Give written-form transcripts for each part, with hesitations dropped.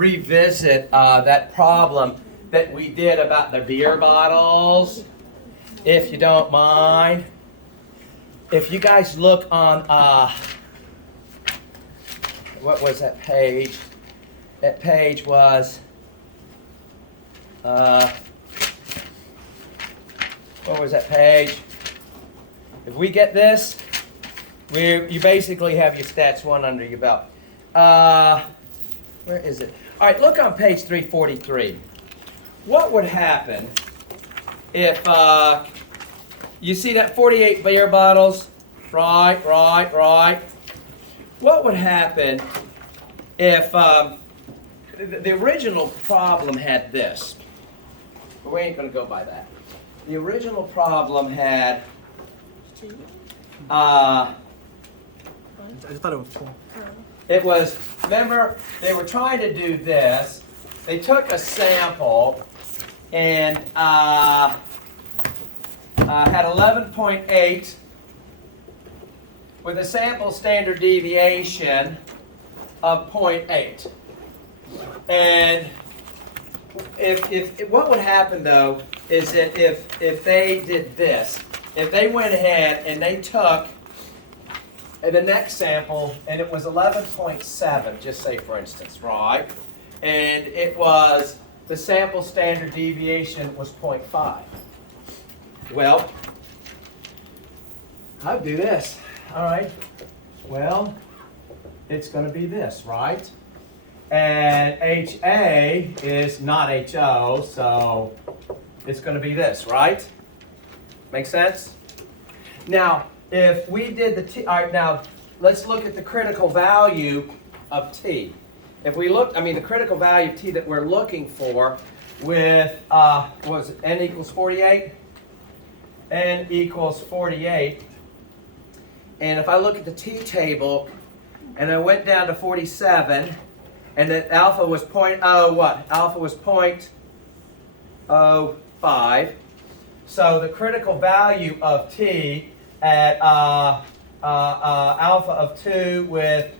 revisit that problem that we did about the beer bottles, if you don't mind. If you guys look on, what was that page? That page was, what was that page? If we get this, you basically have your stats 1 under your belt. Where is it? All right, look on page 343. What would happen if you see that 48 beer bottles? Right. What would happen if the original problem had this? But we ain't going to go by that. The original problem had I thought it was 4. it was, remember, they were trying to do this. They took a sample and had 11.8 with a sample standard deviation of 0.8. And if what would happen though is that if they did this, if they went ahead and they took the next sample and it was 11.7, just say for instance, right? And it was, the sample standard deviation was 0.5. Well, I'll do this, all right? Well, it's going to be this, right? And HA is not HO, so it's going to be this, right? Make sense? Now, if we did the T, all right, now let's look at the critical value of T. If we look, the critical value of T that we're looking for with, was it N equals 48? N equals 48. And if I look at the T table, and I went down to 47, and then alpha was Alpha was 0.05. So the critical value of T at alpha of 2 with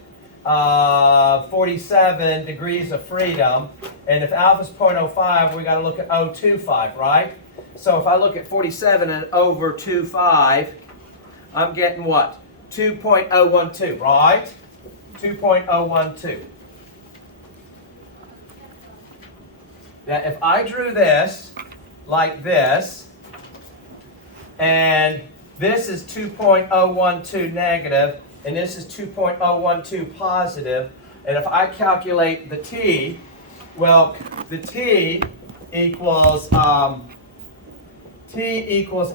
47 degrees of freedom, and if alpha is 0.05, we got to look at 0.25, right? So if I look at 47 and over 2.5, I'm getting what? 2.012, right? 2.012. Now if I drew this like this, and this is 2.012 negative, and this is 2.012 positive, and if I calculate the T, well, the T equals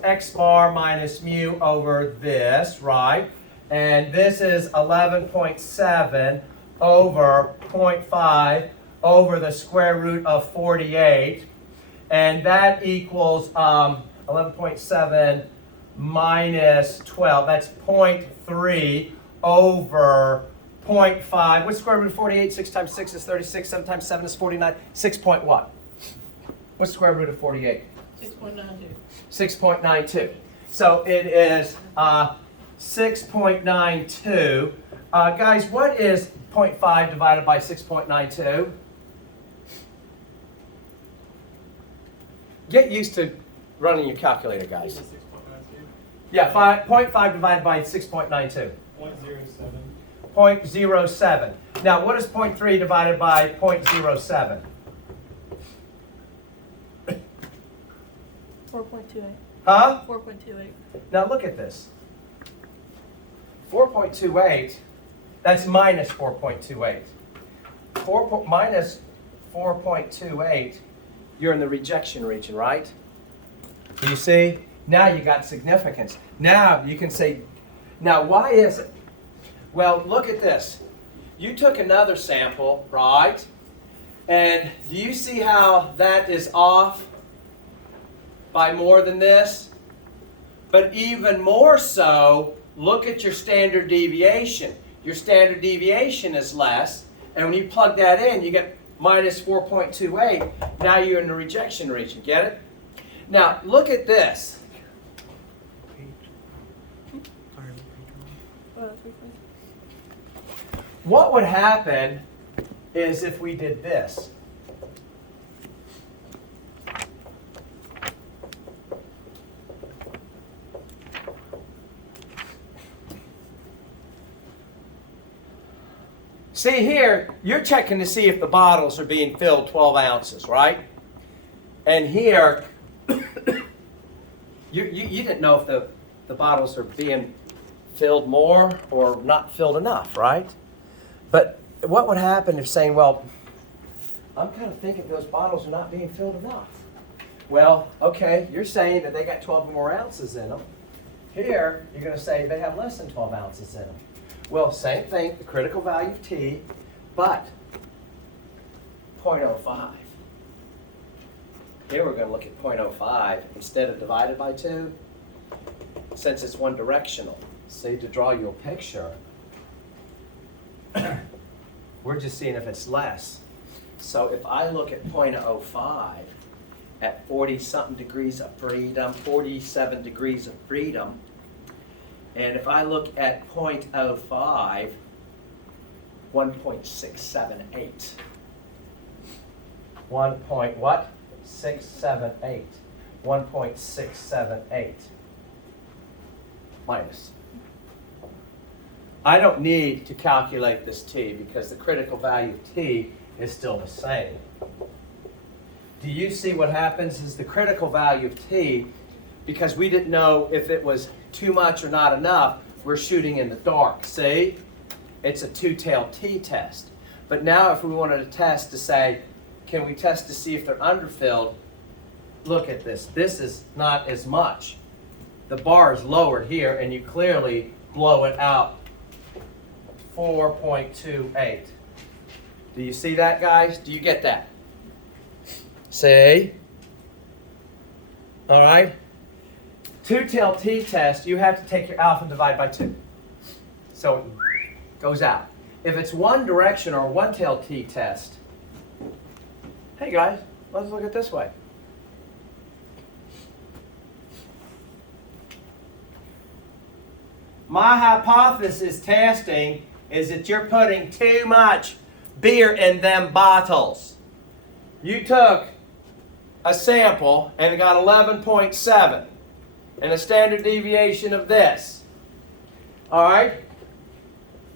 x bar minus mu over this, right? And this is 11.7 over 0.5 over the square root of 48, and that equals 11.7 minus 12. That's 0.3 over 0.5. What's square root of 48? 6 times 6 is 36. 7 times 7 is 49. 6 point what? What's square root of 48? 6.92. 6.92. So it is 6.92. Guys, what is 0.5 divided by 6.92? Get used to running your calculator, guys. 6.92. Yeah, 0.5 divided by 6.92. 0.07. 0.07. Now, what is 0.3 divided by 0.07? 4.28. Huh? 4.28. Now, look at this. 4.28, that's minus 4.28. Minus 4.28, you're in the rejection region, right? Do you see? Now you got significance. Now you can say, now why is it? Well, look at this. You took another sample, right? And do you see how that is off by more than this? But even more so, look at your standard deviation. Your standard deviation is less, and when you plug that in, you get minus 4.28. Now you're in the rejection region. Get it? Now, look at this. What would happen is if we did this. See here, you're checking to see if the bottles are being filled 12 ounces, right? And here, you didn't know if the bottles are being filled more or not filled enough, right? But what would happen if saying, well, I'm kind of thinking those bottles are not being filled enough. Well, okay, you're saying that they got 12 more ounces in them. Here, you're going to say they have less than 12 ounces in them. Well, same thing, the critical value of T, but 0.05. Here we're going to look at 0.05 instead of divided by 2, since it's one directional. See, to draw you a picture, we're just seeing if it's less. So if I look at 0.05 at 40-something degrees of freedom, 47 degrees of freedom, and if I look at 0.05, 1.678. 1.678. 1.678 minus. I don't need to calculate this T because the critical value of T is still the same. Do you see what happens is the critical value of T, because we didn't know if it was too much or not enough, we're shooting in the dark. See? It's a two-tailed T test. But now if we wanted to test to say, can we test to see if they're underfilled? Look at this. This is not as much. The bar is lowered here, and you clearly blow it out 4.28. Do you see that, guys? Do you get that? See? All right? Two-tailed T test, you have to take your alpha and divide by 2. So it goes out. If it's one direction or one-tailed T test, hey guys, let's look at it this way. My hypothesis testing is that you're putting too much beer in them bottles. You took a sample and it got 11.7 and a standard deviation of this. All right?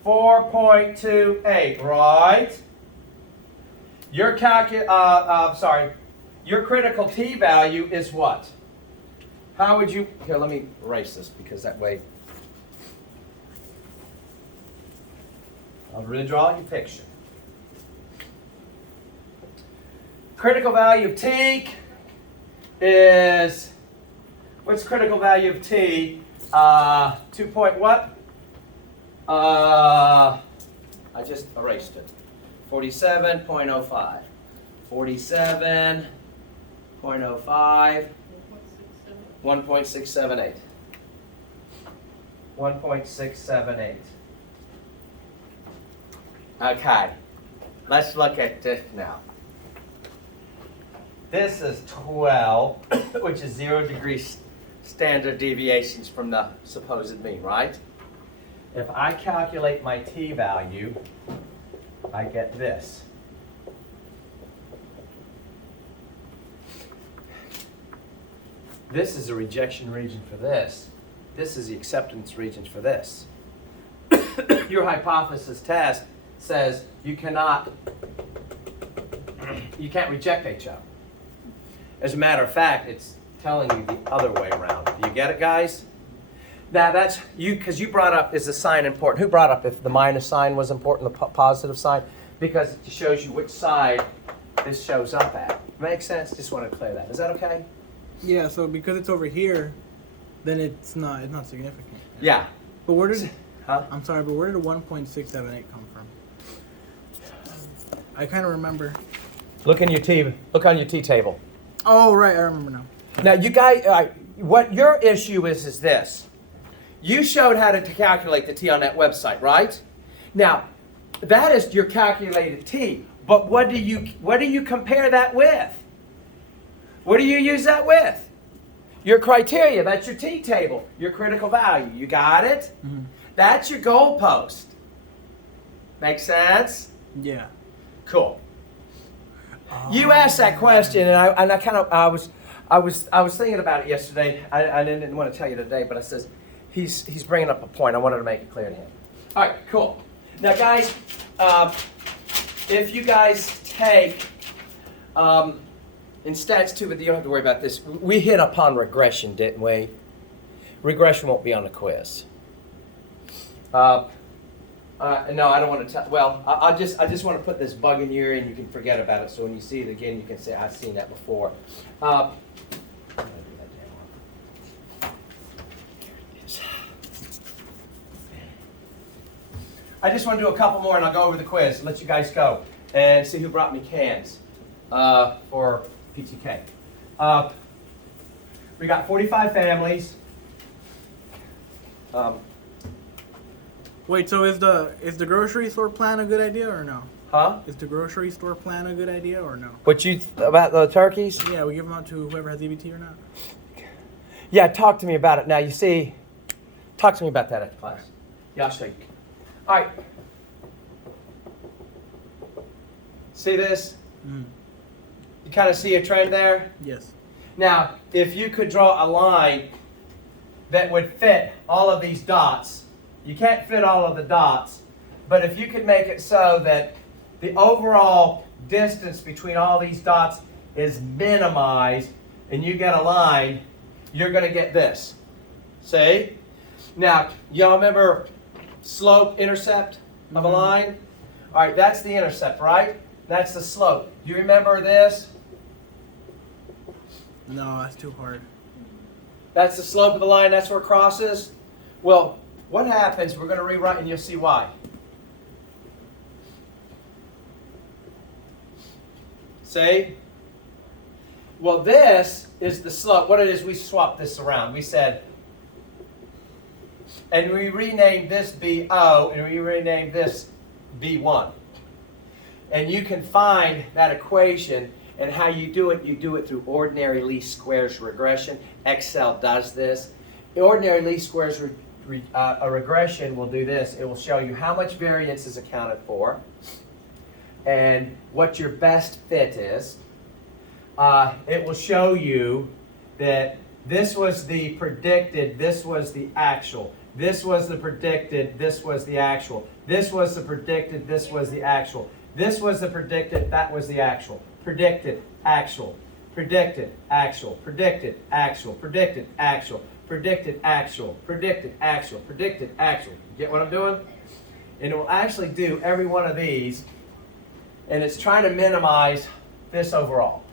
4.28, right? Your your critical T value is what? How would you, here, let me erase this because that way I'll redraw your picture. Critical value of T is, what's critical value of T? 2 point what? I just erased it. 47.05. 47.05. 1.678. 1.678. Okay, let's look at this now. This is 12, which is 0 degrees standard deviations from the supposed mean, right? If I calculate my T value, I get this. This is a rejection region for this. This is the acceptance region for this. Your hypothesis test says you can't reject HO. As a matter of fact, it's telling you the other way around. Do you get it, guys? Now that's you, because you brought up, is the sign important? Who brought up if the minus sign was important, the positive sign? Because it shows you which side this shows up at. Makes sense? Just want to clear that. Is that okay? Yeah, so because it's over here, then it's not significant. Yeah. But where did Huh? I'm sorry, but where did 1.678 come from? I kind of remember. Look on your T table. Oh, right, I remember now. Now, you guys, what your issue is this. You showed how to calculate the T on that website, right? Now, that is your calculated T. But what do you compare that with? What do you use that with? Your criteria. That's your T table. Your critical value. You got it? Mm-hmm. That's your goalpost. Make sense? Yeah. Cool. You asked that question, and I was thinking about it yesterday. I didn't want to tell you today, but I says he's bringing up a point. I wanted to make it clear to him. All right, cool. Now, guys, if you guys take in stats 2, but you don't have to worry about this. We hit upon regression, didn't we? Regression won't be on the quiz. No, I don't want to tell. Well, I just want to put this bug in your ear, and you can forget about it. So when you see it again, you can say, "I've seen that before." I just want to do a couple more, and I'll go over the quiz. Let you guys go and see who brought me cans for PTK. We got 45 families. Wait, so is the grocery store plan a good idea or no? Huh? Is the grocery store plan a good idea or no? What you about the turkeys? Yeah, we give them out to whoever has EBT or not. Yeah, talk to me about it. Now, you see, talk to me about that at class. Yeah, I'll show you. All right. See this? Mm. You kind of see a trend there? Yes. Now, if you could draw a line that would fit all of these dots, you can't fit all of the dots, but if you could make it so that the overall distance between all these dots is minimized and you get a line, you're going to get this. See? Now, y'all remember slope, intercept of a line? All right, that's the intercept, right? That's the slope. Do you remember this? No, that's too hard. That's the slope of the line. That's where it crosses. Well, what happens, we're going to rewrite and you'll see why. See? Well, this is the slope. What it is, we swapped this around. We said, and we renamed this BO and we renamed this B1. And you can find that equation, and how you do it through ordinary least squares regression. Excel does this. Ordinary least squares a regression will do this. It will show you how much variance is accounted for and what your best fit is. It will show you that this was the predicted, this was the actual. This was the predicted, this was the actual. This was the predicted, this was the actual. This was the predicted, that was the actual. Predicted, actual. Predicted, actual. Predicted, actual. Predicted, actual. Predicted, actual. Predicted, actual. Predicted, actual. Get what I'm doing? And it will actually do every one of these, and it's trying to minimize this overall.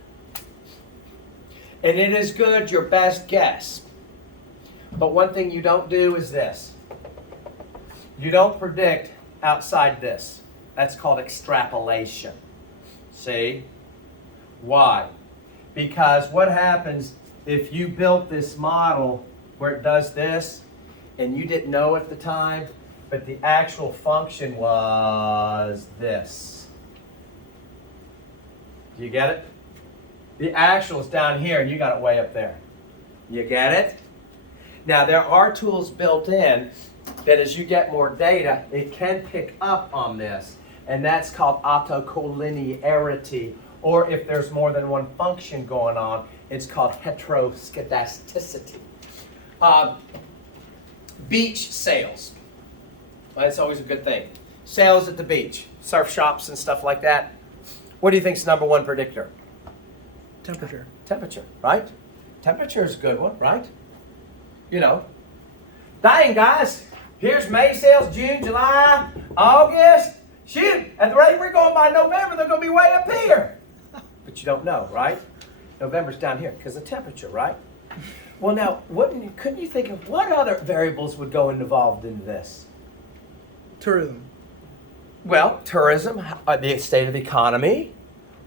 And it is good, your best guess. But one thing you don't do is this. You don't predict outside this. That's called extrapolation. See? Why? Because what happens if you built this model where it does this and you didn't know at the time, but the actual function was this. Do you get it? The actual is down here and you got it way up there. You get it? Now there are tools built in that as you get more data, it can pick up on this. And that's called autocollinearity. Or if there's more than one function going on, it's called heteroscedasticity. Beach sales. That's always a good thing. Sales at the beach, surf shops and stuff like that. What do you think is number one predictor? Temperature. Temperature, right? Temperature is a good one, right? You know. Dang, guys, here's May sales, June, July, August. Shoot, at the rate we're going by November, they're going to be way up here. But you don't know, right? November's down here because of temperature, right? Well, now, couldn't you think of what other variables would go involved in this? Tourism. Well, tourism, the state of the economy,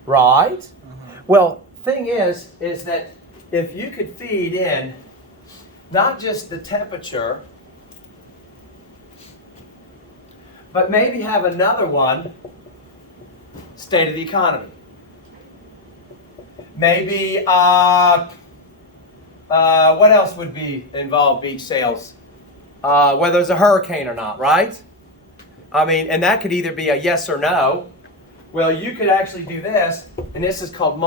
right? Well, thing is that if you could feed in not just the temperature, but maybe have another one, state of the economy. Maybe, what else would be involved beach sales? Whether there's a hurricane or not, right? I mean, and that could either be a yes or no. Well, you could actually do this, and this is called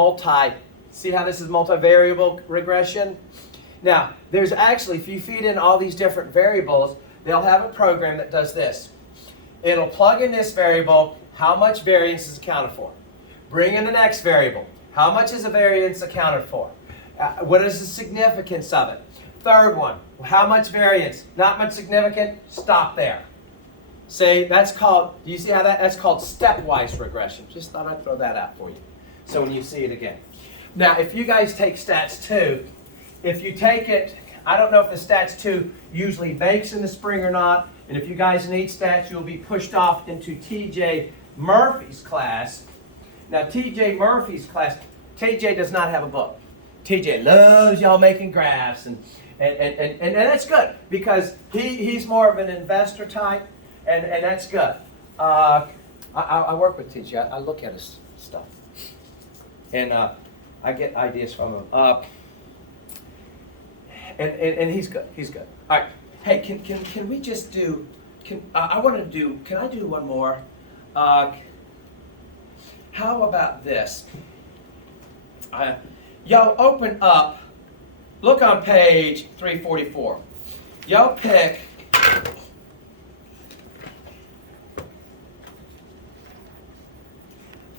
see how this is multivariable regression? Now, there's actually, if you feed in all these different variables, they'll have a program that does this. It'll plug in this variable, how much variance is accounted for. Bring in the next variable. How much is the variance accounted for? What is the significance of it? Third one, how much variance? Not much significant? Stop there. See, that's called, do you see how that's called stepwise regression? Just thought I'd throw that out for you. So when you see it again. Now, if you guys take Stats 2, if you take it, I don't know if the Stats 2 usually bakes in the spring or not, and if you guys need Stats, you'll be pushed off into TJ Murphy's class. Now, TJ Murphy's class, TJ does not have a book. TJ loves y'all making graphs, and that's good, because he's more of an investor type, and that's good. I work with TJ. I look at his stuff, and I get ideas from him. And he's good. He's good. All right. Hey, can we just do? Can I do one more? How about this? Y'all open up. Look on page 344. Y'all pick.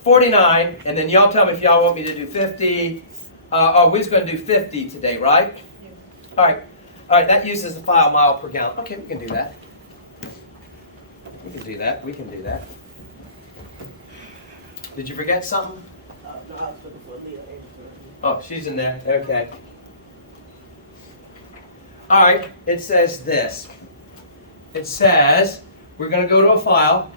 $49, and then y'all tell me if y'all want me to do 50. We're just going to do 50 today, right? Yeah. All right. All right, that uses a 5 mile per gallon. Okay, we can do that. We can do that. We can do that. Did you forget something? No, I was looking for Leah answer. Oh, she's in there. Okay. All right, it says this. It says, we're going to go to a file,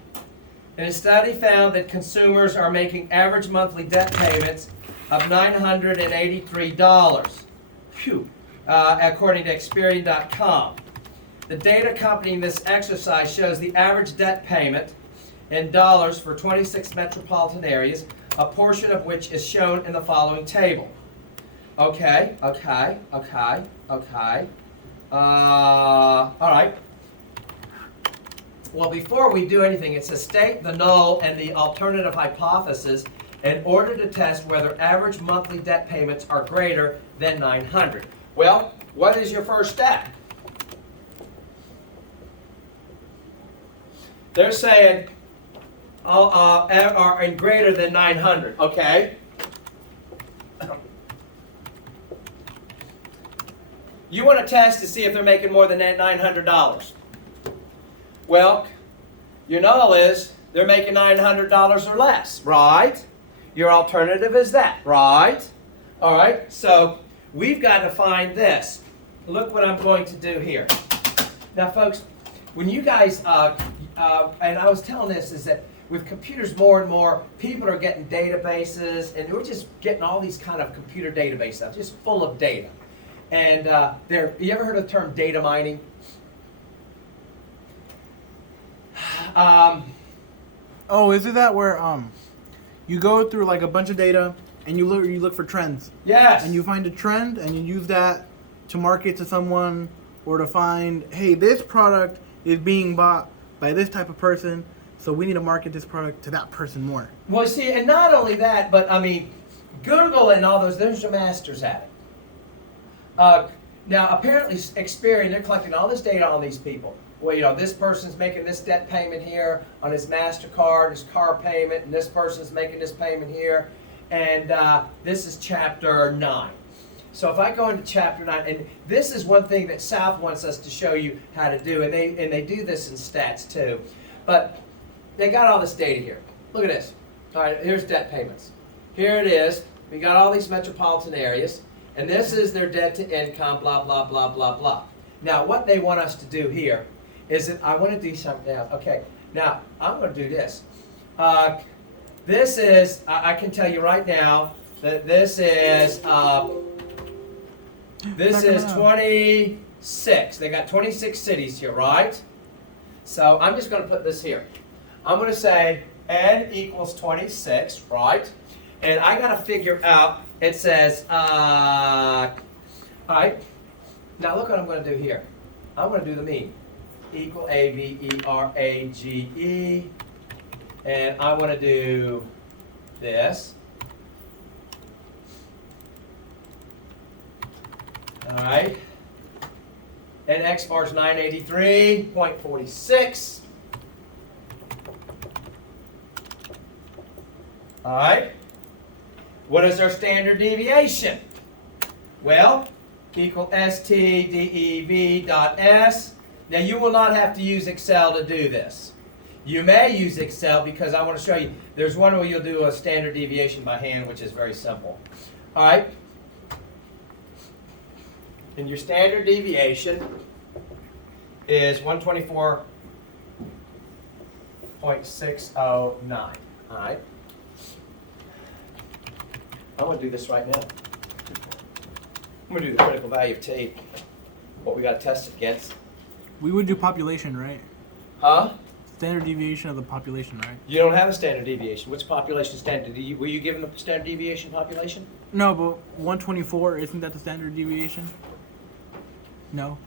and a study found that consumers are making average monthly debt payments of $983. Phew. According to Experian.com. The data accompanying this exercise shows the average debt payment in dollars for 26 metropolitan areas, a portion of which is shown in the following table. Okay. All right. Well, before we do anything, it says state the null and the alternative hypothesis in order to test whether average monthly debt payments are greater than 900. Well, what is your first step? They're saying are greater than 900. Okay. You want to test to see if they're making more than $900. Well, your null is they're making $900 or less, right? Your alternative is that, right? All right, so we've got to find this. Look what I'm going to do here. Now, folks, when you guys, and I was telling this, is that with computers more and more, people are getting databases, and we're just getting all these kind of computer database stuff, just full of data. And you ever heard of the term data mining? Oh, is it that where you go through like a bunch of data and you look for trends? Yes. And you find a trend and you use that to market to someone or to find, hey, this product is being bought by this type of person, so we need to market this product to that person more. Well, see, and not only that, but I mean, Google and all those, there's your masters at it. Now, apparently, Experian, they're collecting all this data on these people. Well, you know, this person's making this debt payment here on his MasterCard, his car payment, and this person's making this payment here. And this is Chapter 9. So if I go into Chapter 9, and this is one thing that South wants us to show you how to do, and they do this in Stats too. But they got all this data here. Look at this. All right, here's debt payments. Here it is. We got all these metropolitan areas. And this is their debt to income, blah, blah, blah, blah, blah. Now, what they want us to do here is that I want to do something else. Okay, now, I'm going to do this. This is, I can tell you right now, that this is 26. They got 26 cities here, right? So I'm just going to put this here. I'm going to say n equals 26, right? And I got to figure out, it says, all right, now look what I'm going to do here. I'm going to do the mean. Equal AVERAGE, and I want to do this. All right. And X bar is 983.46. All right. What is our standard deviation? Well, equal STDEV dot S. Now you will not have to use Excel to do this. You may use Excel because I want to show you. There's one where you'll do a standard deviation by hand, which is very simple. All right. And your standard deviation is 124.609. All right. I'm going to do this right now. I'm going to do the critical value of T, what we got to test it against. We would do population, right? Huh? Standard deviation of the population, right? You don't have a standard deviation. What's population standard? Were you given the standard deviation population? No, but 124, isn't that the standard deviation? No.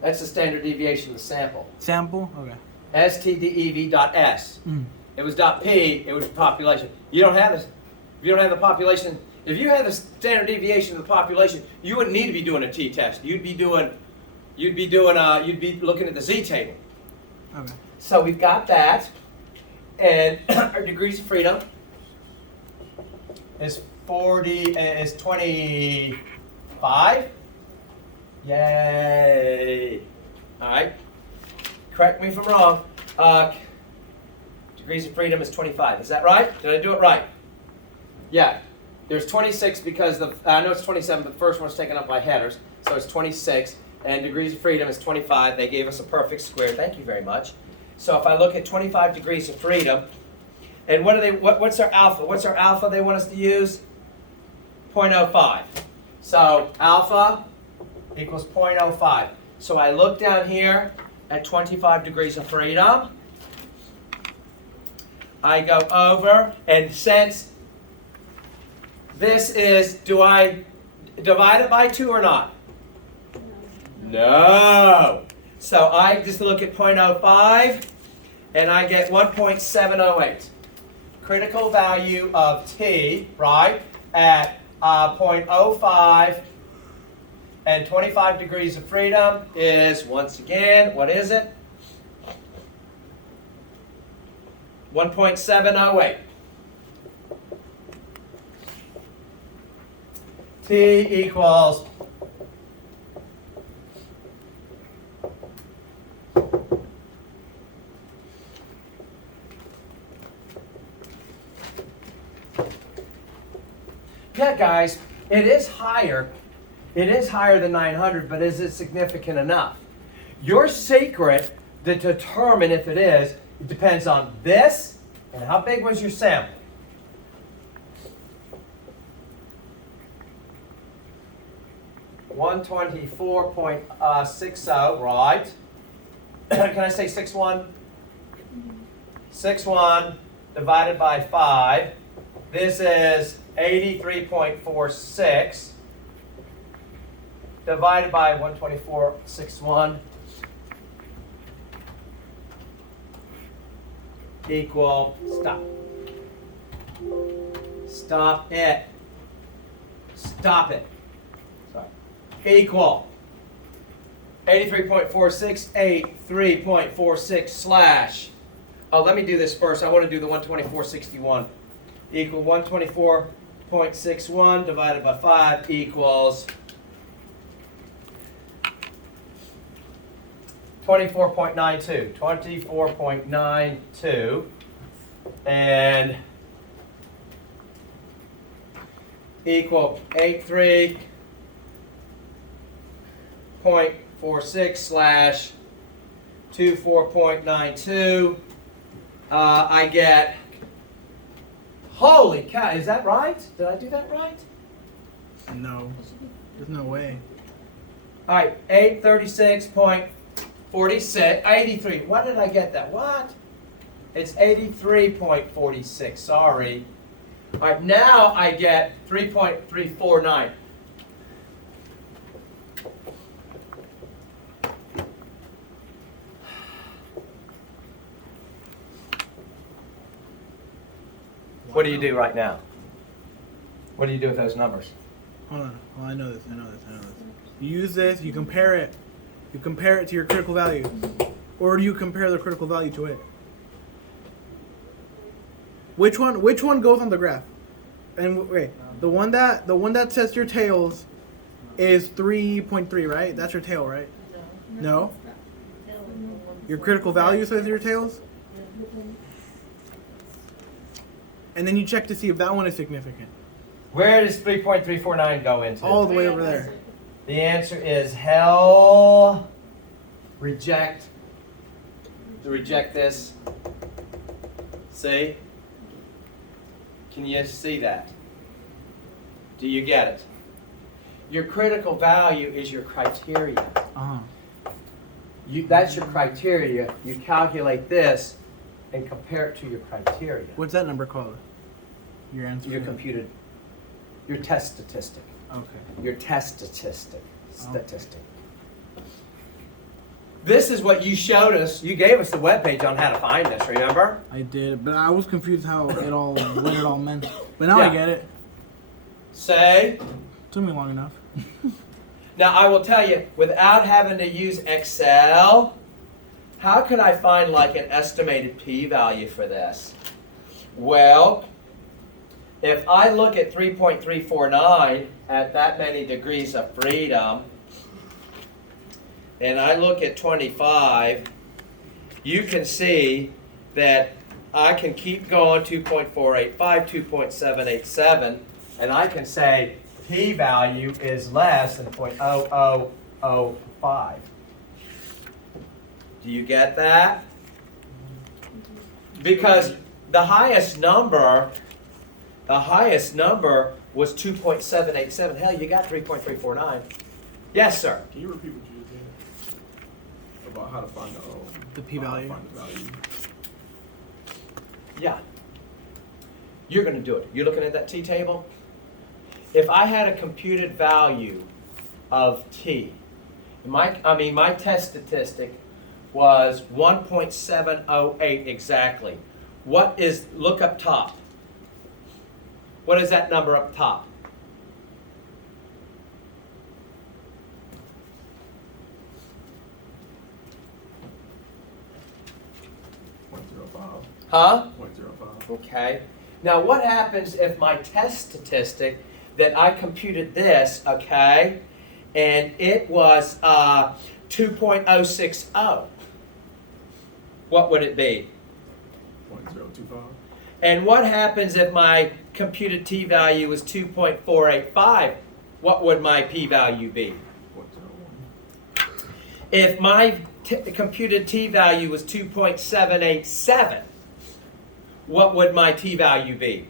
That's the standard deviation of the sample. Sample? Okay. STDEV.S. Mm. It was .P, it was population. You don't have this. If you don't have the population, if you had the standard deviation of the population, you wouldn't need to be doing a t-test. You'd be looking at the z-table. Okay. So we've got that, and our degrees of freedom is 25. Yay! All right. Correct me if I'm wrong. Degrees of freedom is 25. Is that right? Did I do it right? Yeah. There's 26 because I know it's 27, but the first one's taken up by headers, so it's 26. And degrees of freedom is 25. They gave us a perfect square. Thank you very much. So if I look at 25 degrees of freedom, and what's our alpha? What's our alpha they want us to use? 0.05. So alpha equals 0.05. So I look down here at 25 degrees of freedom. I go over, and since this is, do I divide it by 2 or not? No. So I just look at 0.05, and I get 1.708. Critical value of T, right, at 0.05 and 25 degrees of freedom is, once again, what is it? 1.708. T equals yeah, guys, it is higher. It is higher than 900, but is it significant enough? Your secret to determine if it is, it depends on this and how big was your sample. .60, right? Can I say 61? 61 divided by 5. This is 83.46 divided by 124.61 equal, stop it, sorry, equal 83.46, 83.46 slash, oh, let me do this first. I want to do the 124.61 equal 124.61 divided by 5 equals 24.92. 24.92. And equal 83.46 slash 24.92. I get, holy cow, is that right? Did I do that right? No. There's no way. All right, 836.46, 83. Why did I get that? What? It's 83.46, sorry. All right, now I get 3.349. What do you do right now? What do you do with those numbers? Hold on. Oh, I know this. You use this. You compare it. You compare it to your critical value, or do you compare the critical value to it? Which one goes on the graph? And wait, the one that says your tails is 3.3, right? That's your tail, right? No. Your critical value says your tails. And then you check to see if that one is significant. Where does 3.349 go into? All the way over there. The answer is hell. Reject. Reject this. See? Can you see that? Do you get it? Your critical value is your criteria. Uh-huh. That's your criteria. You calculate this and compare it to your criteria. What's that number called? Your answer. Your computed, your test statistic. Okay. Your test statistic. This is what you showed us. You gave us the webpage on how to find this, remember? I did, but I was confused how it all what it all meant. But now I Yeah. get it. Say. Took me long enough. Now I will tell you, without having to use Excel, how can I find like an estimated p-value for this? Well, if I look at 3.349 at that many degrees of freedom, and I look at 25, you can see that I can keep going 2.485, 2.787, and I can say p-value is less than 0.0005. Do you get that? Because the highest number was 2.787. Hell, you got 3.349. Yes, sir. Can you repeat what you just said about how to find The p-value. Find the value. Yeah. You're going to do it. You're looking at that t-table? If I had a computed value of t, my test statistic was 1.708 exactly. Look up top. What is that number up top? Huh? 0.05. Okay. Now what happens if my test statistic that I computed this, okay, and it was 2.060? What would it be? 0.025. And what happens if my computed t-value was 2.485? What would my p-value be? 0.01. If my computed t-value was 2.787, what would my t-value be?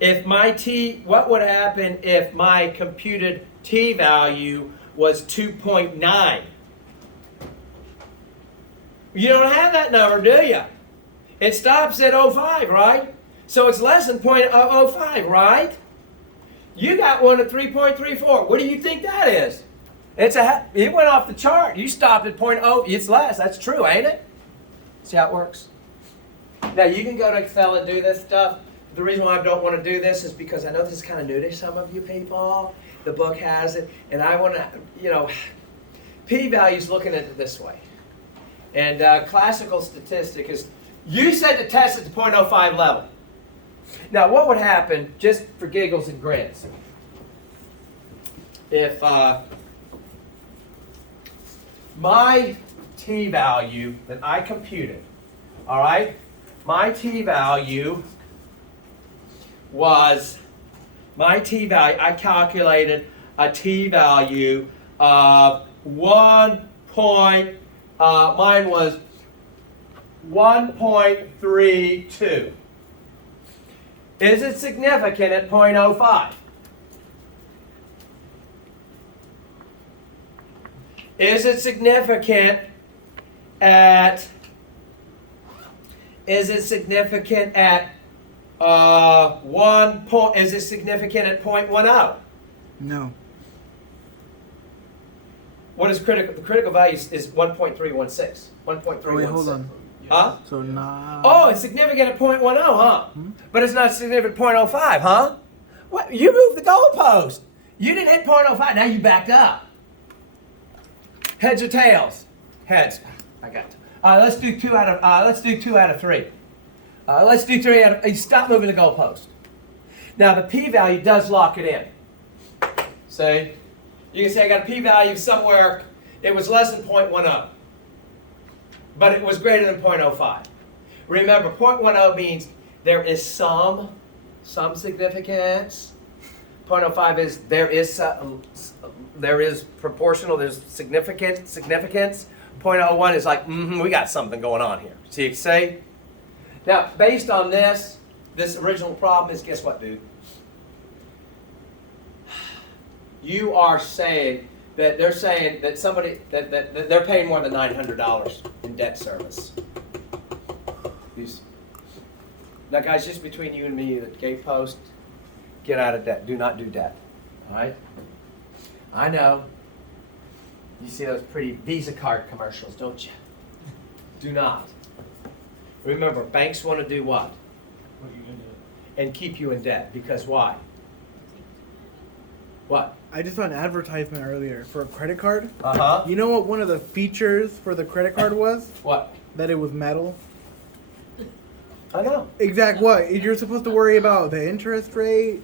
0.005. What would happen if my computed t-value was 2.9? You don't have that number, do you? It stops at 0.05, right? So it's less than 0.005, right? You got one at 3.34. What do you think that is? It went off the chart. You stopped at 0.0. It's less. That's true, ain't it? See how it works? Now you can go to Excel and do this stuff. The reason why I don't want to do this is because I know this is kind of new to some of you people. The book has it, and I want to, p-values looking at it this way. And classical statistic is, you said to test at the 0.05 level. Now what would happen, just for giggles and grins, if my t-value that I computed, all right, my t-value I calculated a t-value of mine was 1.32. Is it significant at 0.05? Is it significant at 1 point? Is it significant at 0.10? No. What is critical? The critical value is 1.316. 1.316. Oh, wait, hold on. Huh? So not. Oh, it's significant at 0.10, huh? But it's not significant at 0.05, huh? What? You moved the goalpost. You didn't hit 0.05. Now you backed up. Heads or tails? Heads. I got it. Let's do 2 out of. Let's do 2 out of 3. Let's do 3 out of. Stop moving the goalpost. Now the p-value does lock it in. See? You can say I got a p-value somewhere. It was less than 0.10. But it was greater than 0.05. Remember, 0.10 means there is some significance. 0.05 is there is proportional, there's significance. 0.01 is like, we got something going on here. See, you say? Now, based on this original problem is, guess what, dude? You are saying that they're saying that somebody that they're paying more than $900 in debt service. Now, guys, just between you and me, the gate post, get out of debt. Do not do debt. All right? I know. You see those pretty Visa card commercials, don't you? Do not. Remember, banks want to do what? And keep you in debt. Because why? What? I just saw an advertisement earlier for a credit card. Uh-huh. You know what one of the features for the credit card was? What? That it was metal. I know. Exact what? You're supposed to worry about the interest rate,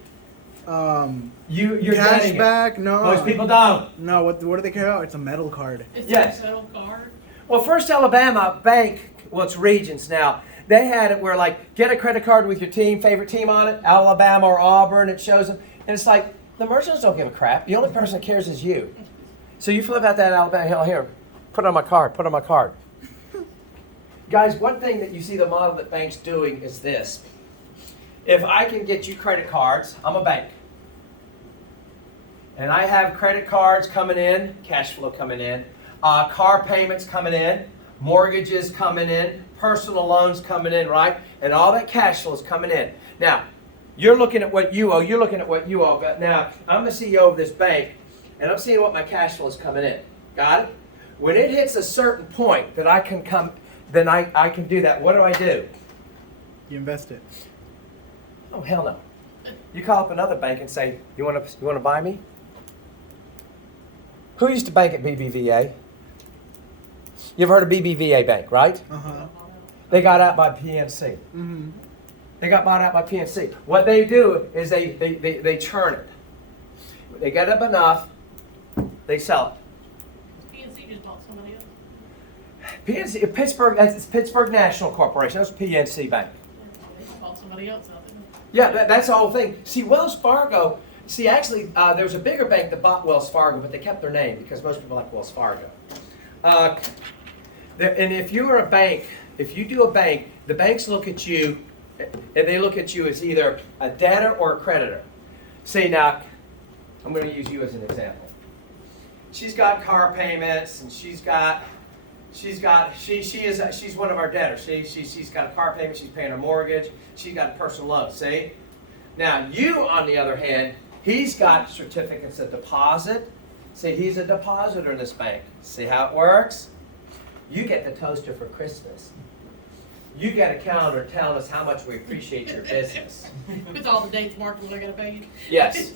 You're cash getting it. back. No, Most people don't. No, what do they care about? It's a metal card. It's Yes. a metal card. Well, First Alabama Bank, well, it's Regions now. They had it where, like, get a credit card with your favorite team on it, Alabama or Auburn. It shows them, and it's like the merchants don't give a crap. The only person that cares is you. So you flip out that Alabama. Hell, here, put it on my card. Put it on my card. Guys, one thing that you see the model that bank's doing is this. If I can get you credit cards, I'm a bank. And I have credit cards coming in, cash flow coming in, car payments coming in, mortgages coming in, personal loans coming in, right? And all that cash flow is coming in. Now, you're looking at what you owe, but now I'm the CEO of this bank, and I'm seeing what my cash flow is coming in. Got it? When it hits a certain point that I can come, then I can do that. What do? You invest it. Oh, hell no. You call up another bank and say, you want to buy me? Who used to bank at BBVA? You ever heard of BBVA Bank, right? Uh-huh. They got out by PNC. Mm-hmm. They got bought out by PNC. What they do is they churn it. They get up enough, they sell PNC just bought somebody else. it. PNC, Pittsburgh, it's Pittsburgh National Corporation. That's PNC Bank. They just bought somebody else out there. Yeah, that's the whole thing. See, Wells Fargo, actually, there was a bigger bank that bought Wells Fargo, but they kept their name because most people like Wells Fargo. And if you're a bank, if you do a bank, the banks look at you, and they look at you as either a debtor or a creditor. See, now, I'm going to use you as an example. She's got car payments, and she's one of our debtors. She's got a car payment, she's paying her mortgage, she's got a personal loan. See? Now, you, on the other hand, he's got certificates of deposit. See, he's a depositor in this bank. See how it works? You get the toaster for Christmas. You get a calendar telling us how much we appreciate your business. With all the dates marked when I gotta pay you. Yes.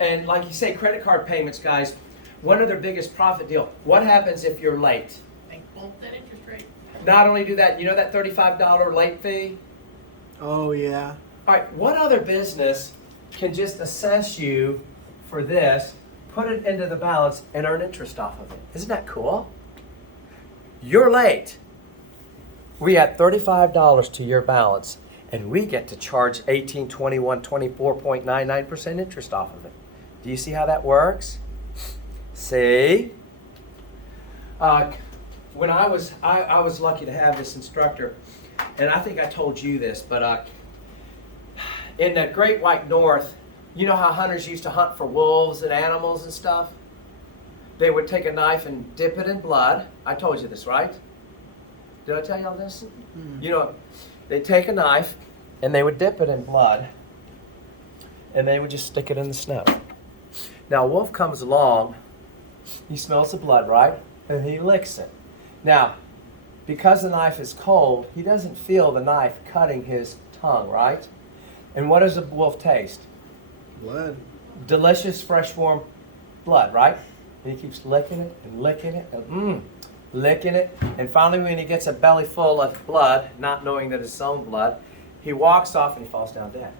And like you say, credit card payments, guys, one of their biggest profit deal. What happens if you're late? They bump that interest rate. Not only do that, you know that $35 late fee? Oh, yeah. All right, what other business can just assess you for this, put it into the balance, and earn interest off of it? Isn't that cool? You're late. We add $35 to your balance, and we get to charge 18, 21, 24.99% interest off of it. Do you see how that works? See? When I was lucky to have this instructor, and I think I told you this, but in the Great White North, you know how hunters used to hunt for wolves and animals and stuff? They would take a knife and dip it in blood. I told you this, right? Did I tell y'all this? Mm. You know, they'd take a knife and they would dip it in blood and they would just stick it in the snow. Now, a wolf comes along, he smells the blood, right? And he licks it. Now, because the knife is cold, he doesn't feel the knife cutting his tongue, right? And what does a wolf taste? Blood. Delicious, fresh, warm blood, right? And he keeps licking it and licking it and licking it. And finally, when he gets a belly full of blood, not knowing that it's his own blood, he walks off and he falls down dead.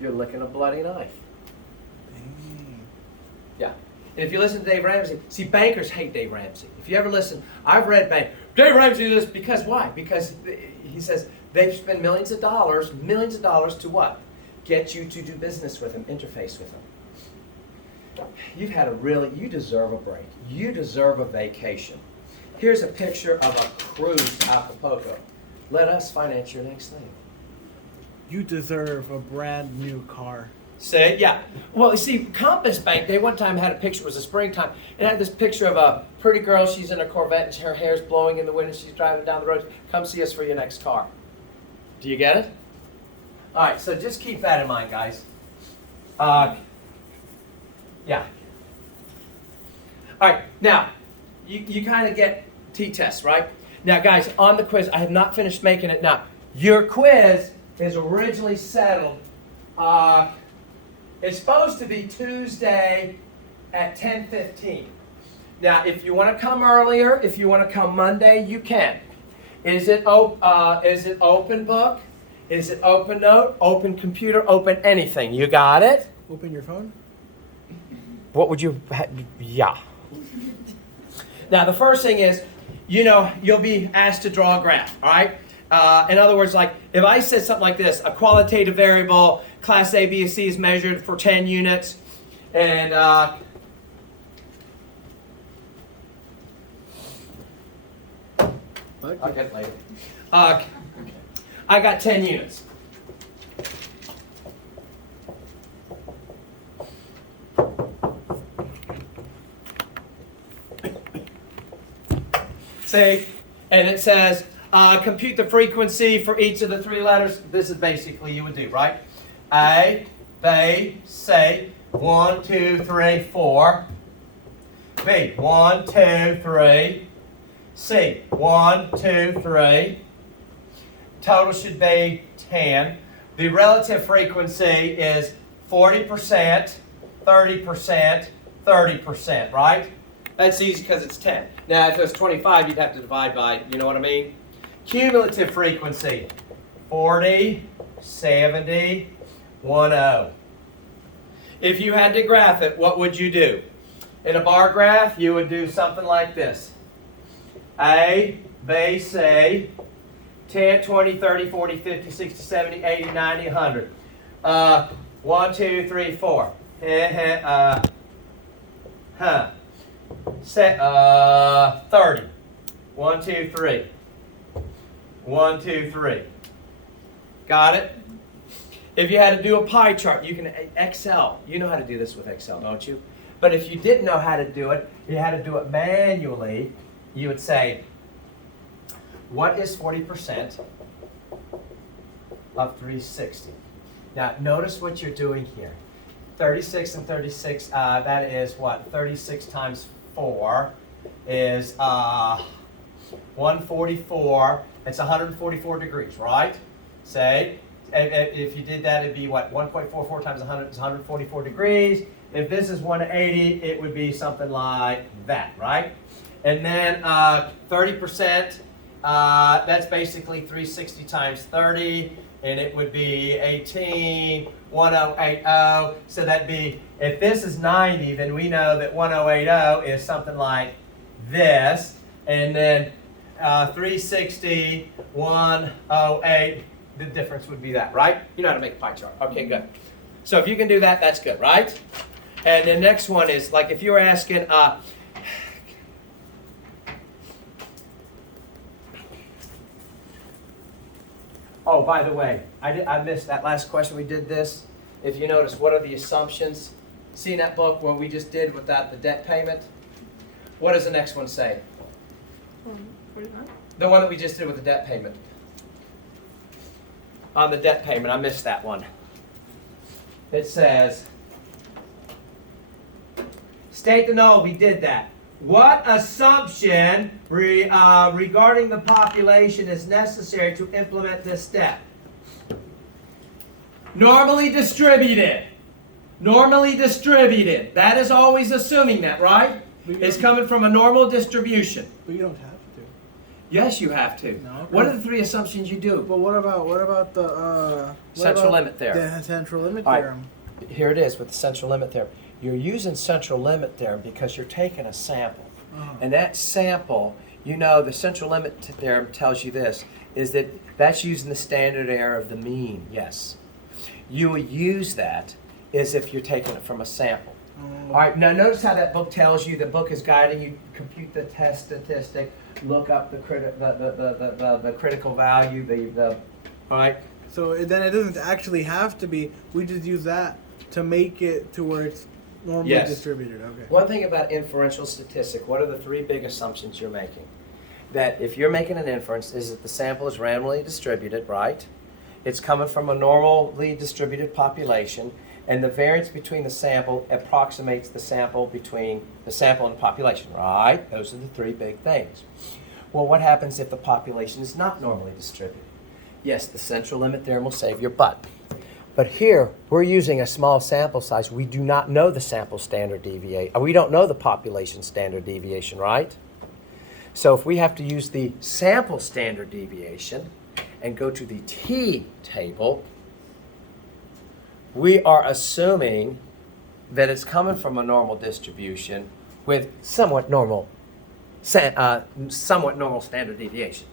You're licking a bloody knife. Yeah. And if you listen to Dave Ramsey, see, bankers hate Dave Ramsey. If you ever listen, I've read Dave Ramsey this because why? Because he says they've spent millions of dollars to what? Get you to do business with him, interface with him. You've had you deserve a break. You deserve a vacation. Here's a picture of a cruise to Acapulco. Let us finance your next thing. You deserve a brand new car. Say, yeah. Well, you see, Compass Bank, they one time had a picture, it was a springtime, and it had this picture of a pretty girl, she's in a Corvette, and her hair's blowing in the wind, and she's driving down the road. Come see us for your next car. Do you get it? All right, so just keep that in mind, guys. Yeah. All right, now, you kind of get t-tests, right? Now, guys, on the quiz, I have not finished making it now. Your quiz is originally settled. It's supposed to be Tuesday at 10:15. Now, if you want to come earlier, if you want to come Monday, you can. Is it open book? Is it open note? Open computer? Open anything? You got it? Open your phone. What would you? Yeah. Now, the first thing is, you'll be asked to draw a graph. All right. In other words, like if I said something like this, a qualitative variable, class A, B, and C is measured for 10 units, and I'll get it later. I got 10 units. See, and it says, compute the frequency for each of the three letters. This is basically you would do, right? A, B, C, 1, 2, 3, 4. B, 1, 2, 3. C, 1, 2, 3. Total should be 10. The relative frequency is 40%, 30%, 30%, right? That's easy because it's 10. Now, if it was 25, you'd have to divide by, you know what I mean? Cumulative frequency, 40, 70, 10. If you had to graph it, what would you do? In a bar graph, you would do something like this. A, B, C, 10, 20, 30, 40, 50, 60, 70, 80, 90, 100. 1, 2, 3, 4. 30. 1, 2, 3. 1, 2, 3. Got it? If you had to do a pie chart, you can Excel. You know how to do this with Excel, don't you? But if you didn't know how to do it, you had to do it manually. You would say, what is 40% of 360? Now, notice what you're doing here. 36 and 36, that is what? 36 times 4 is 144. It's 144 degrees, right? Say, if you did that, it'd be what? 1.44 times 100 is 144 degrees. If this is 180, it would be something like that, right? And then 30%, that's basically 360 times 30, and it would be 18,1080. So that'd be, if this is 90, then we know that 1080 is something like this. And then 360, 108, the difference would be that, right? You know how to make a pie chart. Okay, good. So if you can do that, that's good, right? And the next one is, like if you were asking, oh, by the way, I missed that last question. We did this. If you notice, what are the assumptions? See in that book where we just did without the debt payment? What does the next one say? 49. The one that we just did with the debt payment. On the debt payment, I missed that one. It says, state the null, we did that. What assumption regarding the population is necessary to implement this step? Normally distributed. Normally distributed. That is always assuming that, right? It's coming from a normal distribution. But you don't have to. Yes, you have to. No. What are the three assumptions you do? But what about the Central limit theorem. The central limit All right. theorem. Here it is with the central limit theorem. You're using central limit theorem because you're taking a sample. Uh-huh. And that sample, you know, the central limit theorem tells you this, is that that's using the standard error of the mean, yes. You will use that as if you're taking it from a sample. All right, now notice how that book tells you, the book is guiding you, compute the test statistic, look up the critical value, all right? So then it doesn't actually have to be. We just use that to make it to where it's normally Yes. distributed. Okay. One thing about inferential statistic, what are the three big assumptions you're making? That if you're making an inference, is that the sample is randomly distributed, right? It's coming from a normally distributed population, and the variance between the sample approximates the sample between the sample and the population, right? Those are the three big things. Well, what happens if the population is not normally distributed? Yes, the central limit theorem will save your butt. But here, we're using a small sample size. We do not know the sample standard deviation. We don't know the population standard deviation, right? So if we have to use the sample standard deviation and go to the t-table, we are assuming that it's coming from a normal distribution with somewhat normal standard deviation.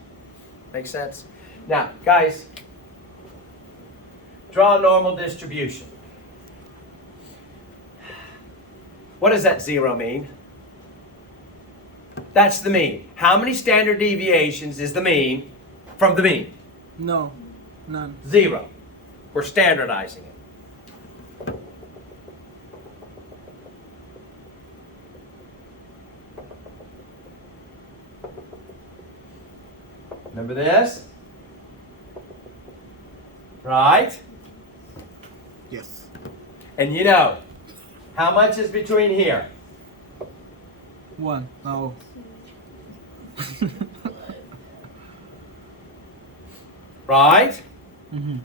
Make sense? Now, guys, draw a normal distribution. What does that 0 mean? That's the mean. How many standard deviations is the mean from the mean? No, none. 0. We're standardizing it. Remember this? Right? Yes. And you know, how much is between here? 1. No. Right? Mm-hmm.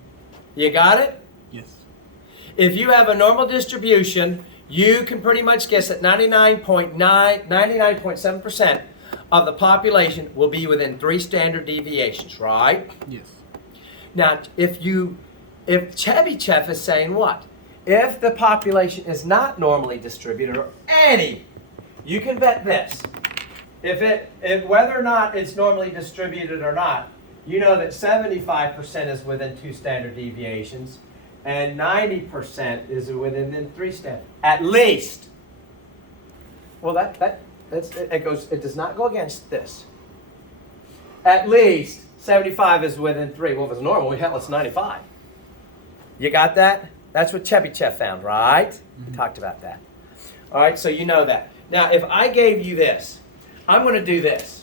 You got it? Yes. If you have a normal distribution, you can pretty much guess that 99.7% of the population will be within 3 standard deviations, right? Yes. Now, if Chebyshev is saying what? If the population is not normally distributed or any, you can bet this. If whether or not it's normally distributed or not, you know that 75% is within 2 standard deviations and 90% is within 3 standard, at least. Well, it does not go against this. At least 75 is within 3. Well, if it's normal, hell, it's 95. You got that? That's what Chebyshev found, right? We talked about that. All right, so you know that. Now, if I gave you this, I'm going to do this.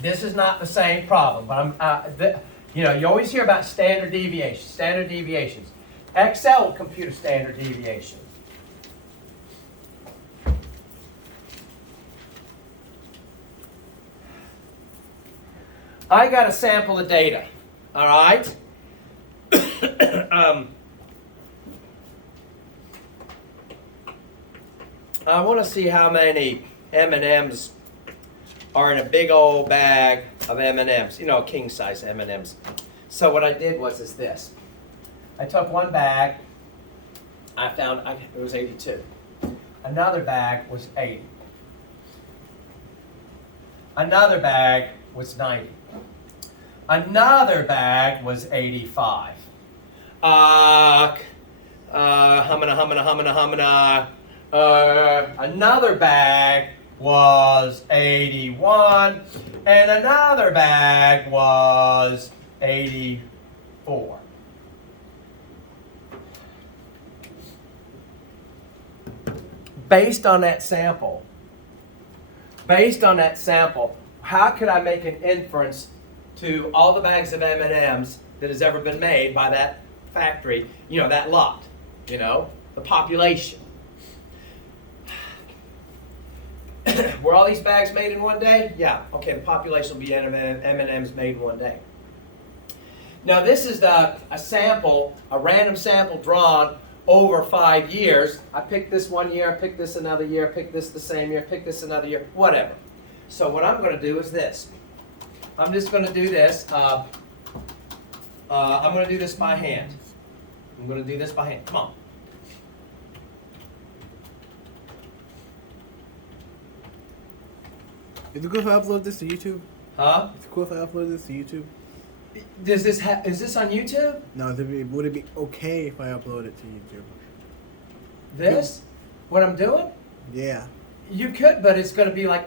This is not the same problem, but you always hear about standard deviations. Standard deviations. Excel will compute a standard deviation. I got a sample of data, all right? I want to see how many M&Ms are in a big old bag of M&Ms, a king size M&Ms. So what I did was this. I took one bag, I found it was 82. Another bag was 80. Another bag was 90. Another bag was 85. Another bag was 81, and another bag was 84. Based on that sample, how could I make an inference to all the bags of M&Ms that has ever been made by that factory, that lot, the population? Were all these bags made in one day? Yeah. Okay, the population will be M&Ms made in one day. Now this is a sample, a random sample drawn over 5 years. I picked this one year, I picked this another year, I picked this the same year, I picked this another year, whatever. So what I'm going to do is this. I'm just going to do this. I'm going to do this by hand. I'm going to do this by hand. Come on. Is it cool if I upload this to YouTube? Huh? Is it cool if I upload this to YouTube? Is this on YouTube? No, would it be okay if I upload it to YouTube? This? What I'm doing? Yeah. You could, but it's going to be like,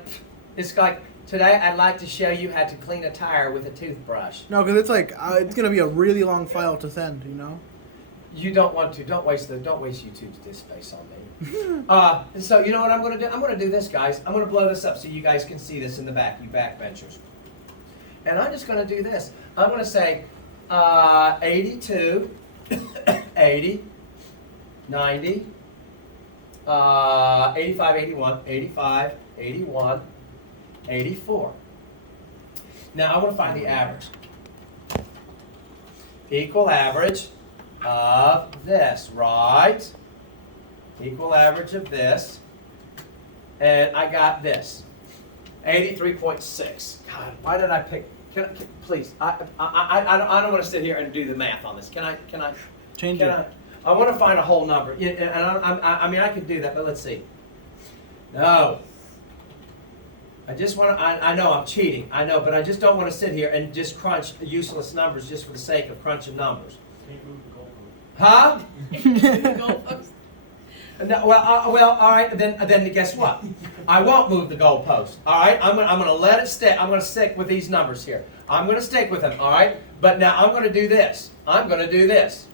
it's like, today I'd like to show you how to clean a tire with a toothbrush. No, because it's like it's gonna be a really long file to send. You know. You don't want to. Don't waste YouTube's disk space on me. So you know what I'm going to do? I'm going to do this, guys. I'm going to blow this up so you guys can see this in the back, you backbenchers. And I'm just going to do this. I'm going to say 82, 80, 90, 85, 81, 85, 81, 84. Now I want to find the average. Equal average of this, right? Equal average of this. And I got this. 83.6. God, why did I pick? Please, I don't want to sit here and do the math on this. Can I Change can it. I want to find a whole number. Yeah, and I mean, I could do that, but let's see. No. I just want to, I know I'm cheating. I know, but I just don't want to sit here and just crunch useless numbers just for the sake of crunching numbers. Huh? No, well, all right. Then guess what? I won't move the goalpost. All right. I'm gonna let it stick. I'm gonna stick with these numbers here. I'm gonna stick with them. All right. But now I'm gonna do this. I'm gonna do this.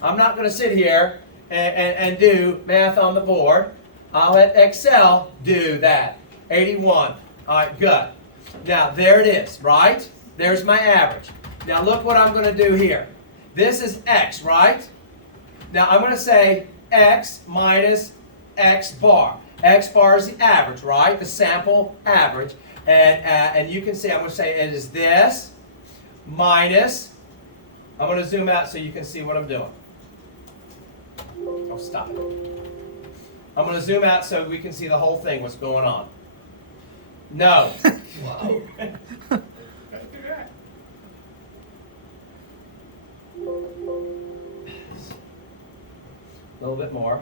I'm not gonna sit here and do math on the board. I'll let Excel do that. 81. All right. Good. Now there it is. Right. There's my average. Now look what I'm gonna do here. This is X. Right. Now I'm gonna say X minus X bar. X bar is the average, right? The sample average. And you can see, I'm going to say it is this minus, I'm going to zoom out so you can see what I'm doing. Oh, stop it. I'm going to zoom out so we can see the whole thing, what's going on. No. Whoa. A little bit more.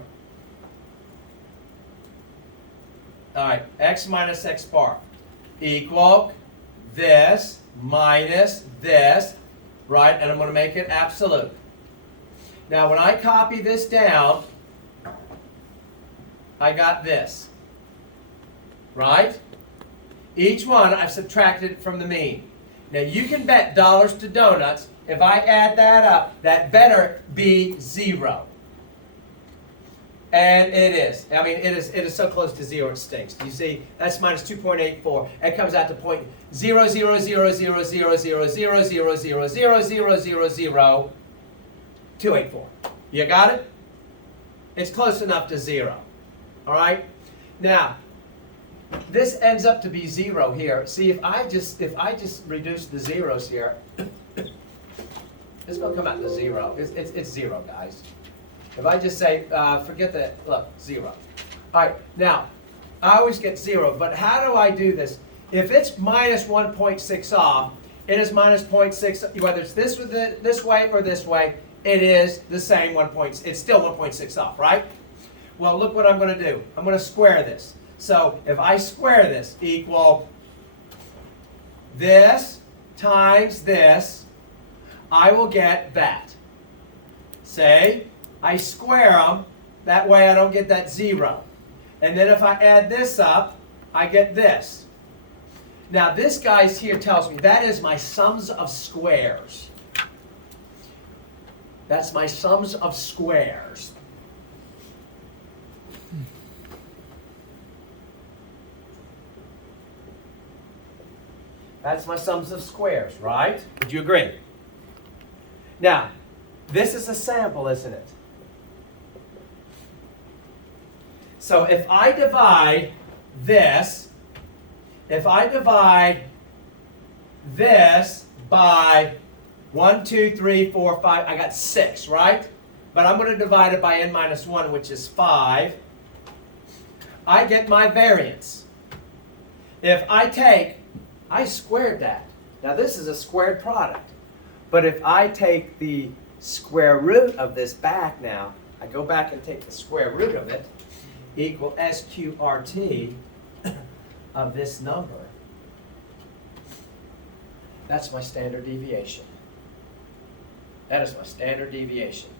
All right, X minus X bar equal this minus this, right? And I'm going to make it absolute. Now, when I copy this down, I got this, right? Each one I've subtracted from the mean. Now, you can bet dollars to donuts, if I add that up, that better be 0. And it is. I mean, it is so close to 0 it stinks. You see, that's minus 2.84. It comes out to 0.00000000000000284. You got it? It's close enough to 0. All right? Now, this ends up to be 0 here. See, if I just reduce the zeros here, it's going to come out to 0. It's 0, guys. If I just say, forget that, look, 0. All right, now, I always get 0, but how do I do this? If it's minus 1.6 off, it is minus 0.6, whether it's this way or this way, it is the same 1.6, it's still 1.6 off, right? Well, look what I'm going to do. I'm going to square this. So if I square this, equal this times this, I will get that. Say, I square them, that way I don't get that 0. And then if I add this up, I get this. Now this guy's here tells me that is my sums of squares. That's my sums of squares. That's my sums of squares, right? Would you agree? Now, this is a sample, isn't it? So if I divide this, if I divide this by 1, 2, 3, 4, 5, I got 6, right? But I'm going to divide it by n minus 1, which is 5. I get my variance. If I squared that. Now this is a squared product. But if I take the square root of this back now, I go back and take the square root of it, equal SQRT of this number. That's my standard deviation. That is my standard deviation.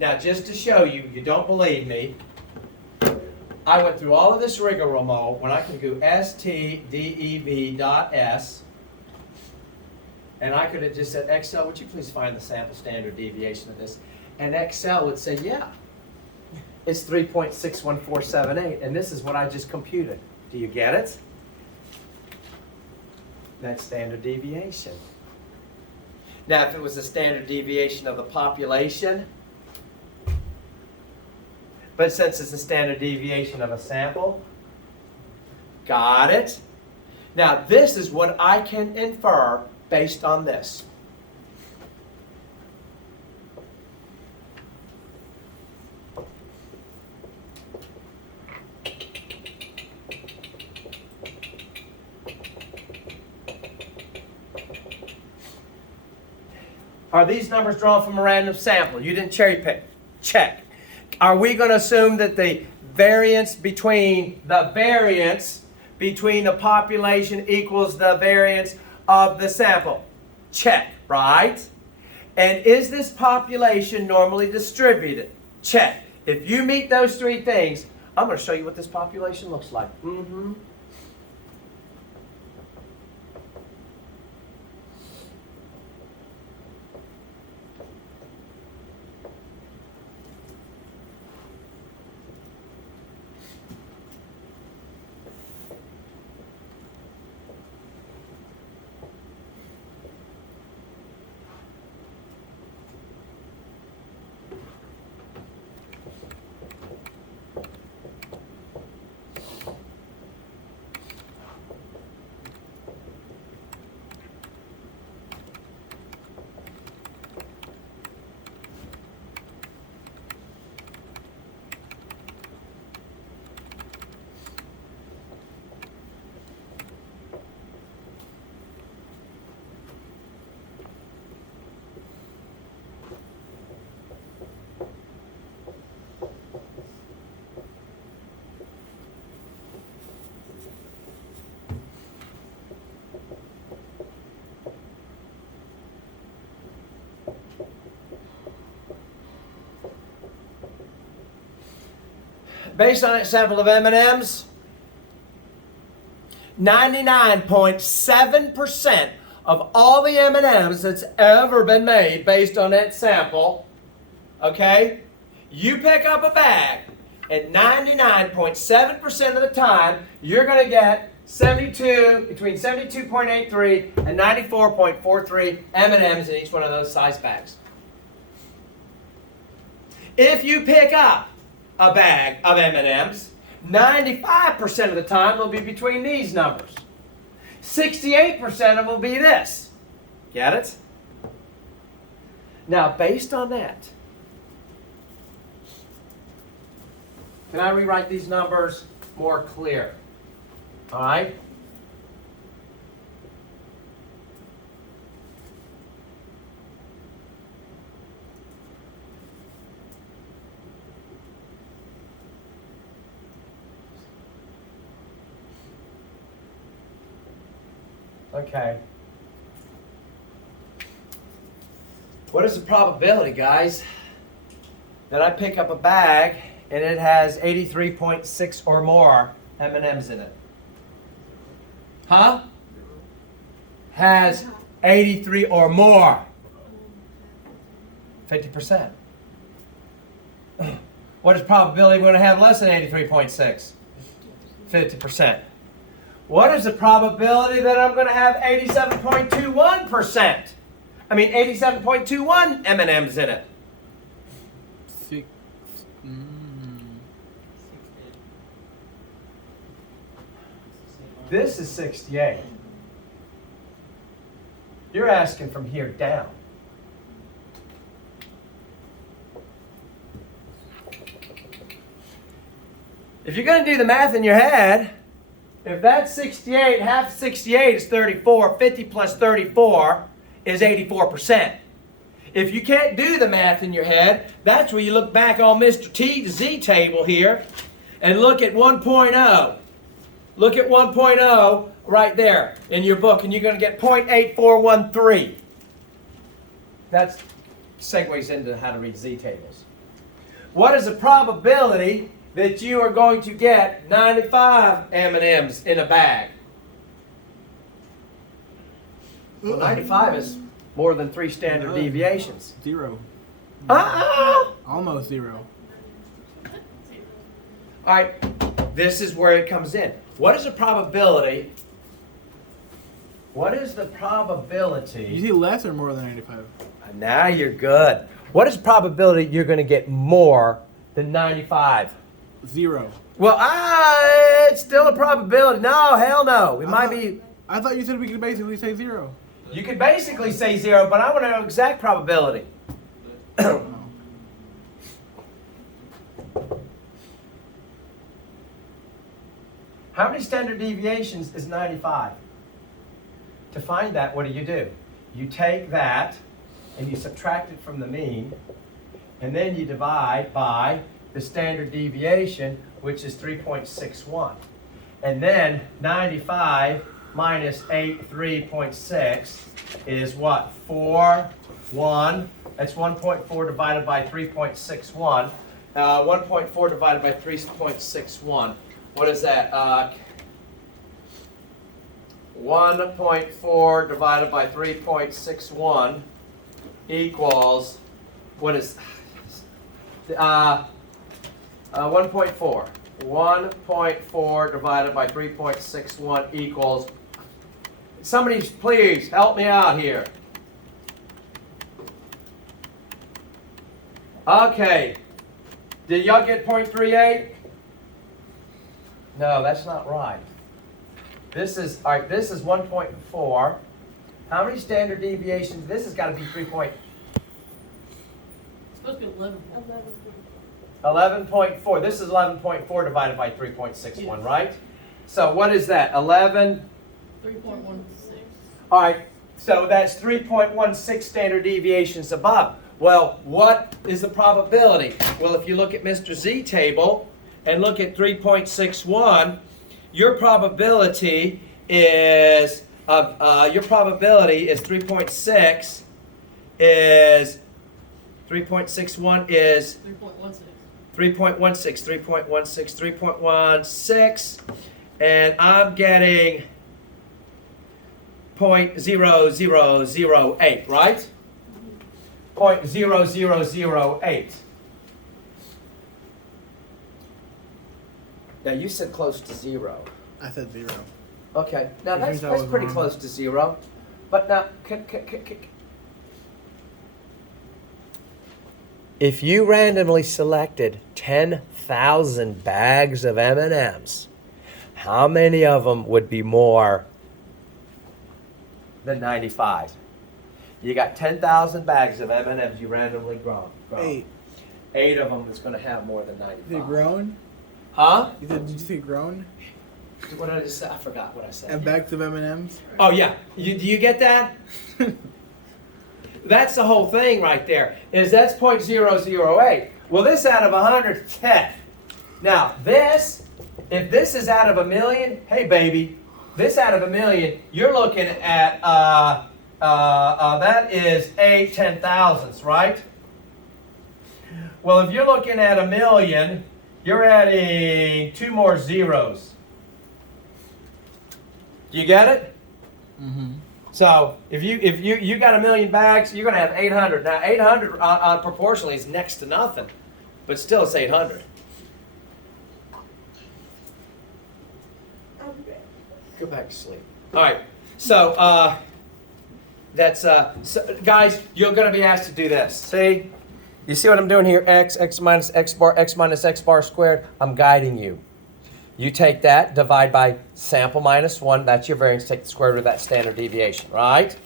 Now, just to show you, you don't believe me, I went through all of this rigmarole when I can do STDEV.S, and I could have just said, Excel, would you please find the sample standard deviation of this? And Excel would say, yeah, it's 3.61478, and this is what I just computed. Do you get it? That's standard deviation. Now, if it was a standard deviation of the population, but since it's a standard deviation of a sample, got it? Now, this is what I can infer based on this. Are these numbers drawn from a random sample? You didn't cherry pick. Check. Are we going to assume that the variance between the population equals the variance of the sample? Check, right? And is this population normally distributed? Check. If you meet those three things, I'm going to show you what this population looks like. Based on an sample of M&Ms, 99.7% of all the M&Ms that's ever been made based on that sample, okay, you pick up a bag, and 99.7% of the time, you're going to get between 72.83 and 94.43 M&Ms in each one of those size bags. If you pick up a bag of M&Ms, 95% of the time will be between these numbers. 68% of them will be this. Get it? Now, based on that, can I rewrite these numbers more clear? All right? Okay. What is the probability, guys, that I pick up a bag and it has 83.6 or more M&Ms in it? Huh? Has 83 or more. 50%. What is probability we're going to have less than 83.6? 50%. What is the probability that I'm going to have 87.21%? I mean 87.21 M&Ms in it. 6. This is 68. You're asking from here down. If you're going to do the math in your head, if that's 68, half of 68 is 34, 50 plus 34 is 84%. If you can't do the math in your head, that's where you look back on Mr. T to Z table here and look at 1.0. Look at 1.0 right there in your book, and you're going to get 0.8413. That segues into how to read Z tables. What is the probability that you are going to get 95 M&Ms in a bag? Well, 95 is more than 3 standard deviations. 0. Uh-uh. Almost 0. All right, this is where it comes in. What is the probability? What is the probability? You see less or more than 95? Now you're good. What is the probability you're going to get more than 95? 0. Well, it's still a probability. No, hell no. It might be. I thought you said we could basically say 0. You could basically say 0, but I want to know exact probability. How many standard deviations is 95? To find that, what do? You take that and you subtract it from the mean, and then you divide by the standard deviation, which is 3.61. And then 95 minus 3.6 is what? 1. That's 1.4 divided by 3.61. 1.4 divided by 3.61. What is that? 1.4 divided by 3.61 equals, what is, 1.4. 1.4 divided by 3.61 equals, somebody please help me out here. Okay, did y'all get 0.38? No, that's not right. This is, all right, this is 1.4. How many standard deviations? This has got to be 3. It's supposed to be 11. 11.4. This is 11.4 divided by 3.61, right? So what is that? 11? 3.16. All right, so that's 3.16 standard deviations above. Well, what is the probability? Well, if you look at Mr. Z table and look at 3.61, your probability is 3.6 is 3.61 is 3.16, and I'm getting 0.0008, right? 0.0008. Now you said close to 0. I said 0. Okay, now I think that that's was pretty wrong. close to 0. But now, if you randomly selected 10,000 bags of M&Ms, how many of them would be more than 95? You got 10,000 bags of M&Ms you randomly grown. 8. 8 of them is going to have more than 95. They grown? Huh? Did you say grown? What did I just say? I forgot what I said. And bags of M&Ms? Oh, yeah. Do you get that? That's the whole thing right there, is that's 0.008. Well, this out of 100 is 10. Now, this, if this is out of 1 million, hey, baby, this out of 1 million, you're looking at, that is 8 10,000ths, right? Well, if you're looking at 1 million, you're adding 2 more zeros. You get it? Mm-hmm. So if you got 1 million bags, you're going to have 800. Now 800 proportionally is next to nothing, but still it's 800. Go back to sleep. All right. So that's so, guys, you're going to be asked to do this. See, you see what I'm doing here? X minus x bar squared. I'm guiding you. You take that, divide by sample minus 1. That's your variance. Take the square root of that standard deviation, right?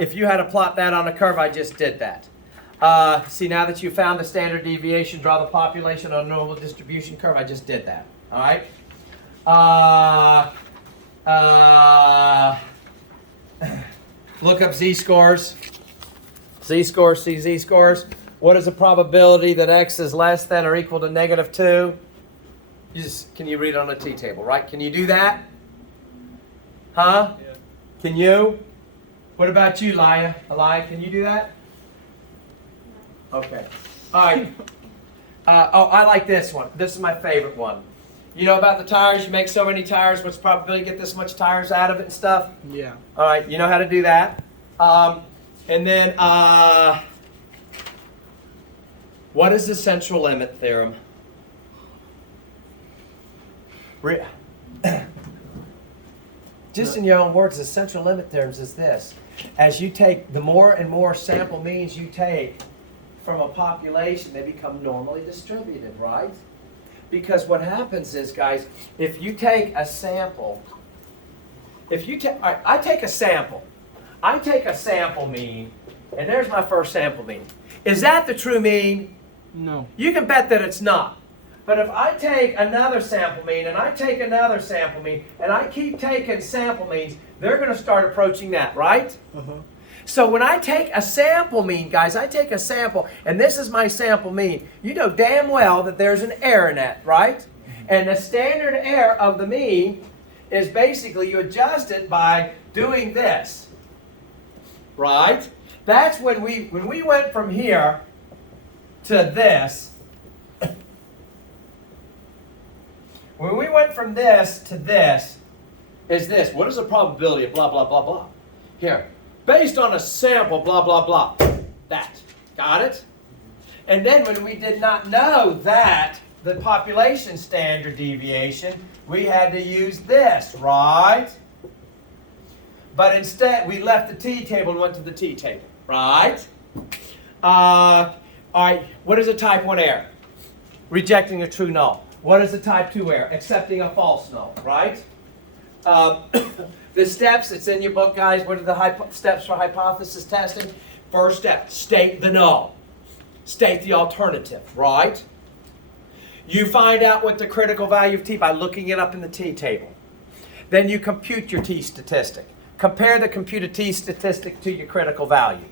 If you had to plot that on a curve, I just did that. See, now that you found the standard deviation, draw the population on a normal distribution curve. I just did that. All right? Look up z-scores. Z-scores, see z-scores. What is the probability that x is less than or equal to -2? Can you read it on a t-table, right? Can you do that? Huh? Yeah. Can you? What about you, Elia? Can you do that? Okay. All right. I like this one. This is my favorite one. You know about the tires? You make so many tires. What's the probability to get this much tires out of it and stuff? Yeah. All right. You know how to do that. And then, what is the central limit theorem? Just in your own words, the central limit theorem is this. As you take, the more and more sample means you take from a population, they become normally distributed, right? Because what happens is, guys, if you take a sample, all right, I take a sample mean, and there's my first sample mean. Is that the true mean? No. You can bet that it's not. But if I take another sample mean, and I take another sample mean, and I keep taking sample means, they're going to start approaching that, right? Uh-huh. So when I take a sample mean, guys, I take a sample, and this is my sample mean, you know damn well that there's an error in that, right? And the standard error of the mean is basically you adjust it by doing this, right? That's when we went from here to this. When we went from this to this, is this. What is the probability of blah, blah, blah, blah? Here. Based on a sample, blah, blah, blah. That. Got it? And then when we did not know that, the population standard deviation, we had to use this, right? But instead, we left the t-table and went to the t-table, right? All right, what is a type 1 error? Rejecting a true null. What is a type 2 error? Accepting a false null, right? The steps, it's in your book, guys. What are the steps for hypothesis testing? First step, state the null. State the alternative, right? You find out what the critical value of t by looking it up in the t-table. Then you compute your t statistic. Compare the computed t statistic to your critical value.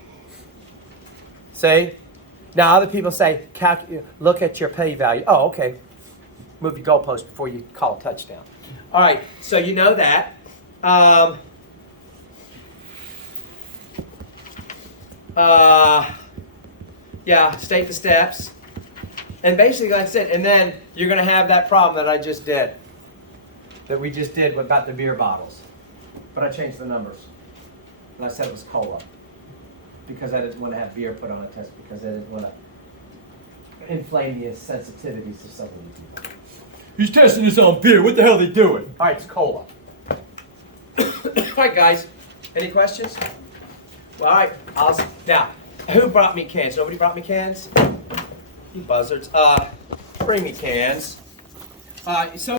See? Now other people say, look at your p-value. Oh, okay. Move your goalpost before you call a touchdown. All right, so you know that. Yeah, state the steps. And basically that's it. And then you're going to have that problem that I just did. That we just did about the beer bottles. But I changed the numbers. And I said it was cola. Because I didn't want to have beer put on a test. Because I didn't want to inflame the sensitivities of some of these people. He's testing this on beer. What the hell are they doing? All right, it's cola. All right, guys. Any questions? Well, all right. Now, who brought me cans? Nobody brought me cans? You buzzards. Bring me cans. So.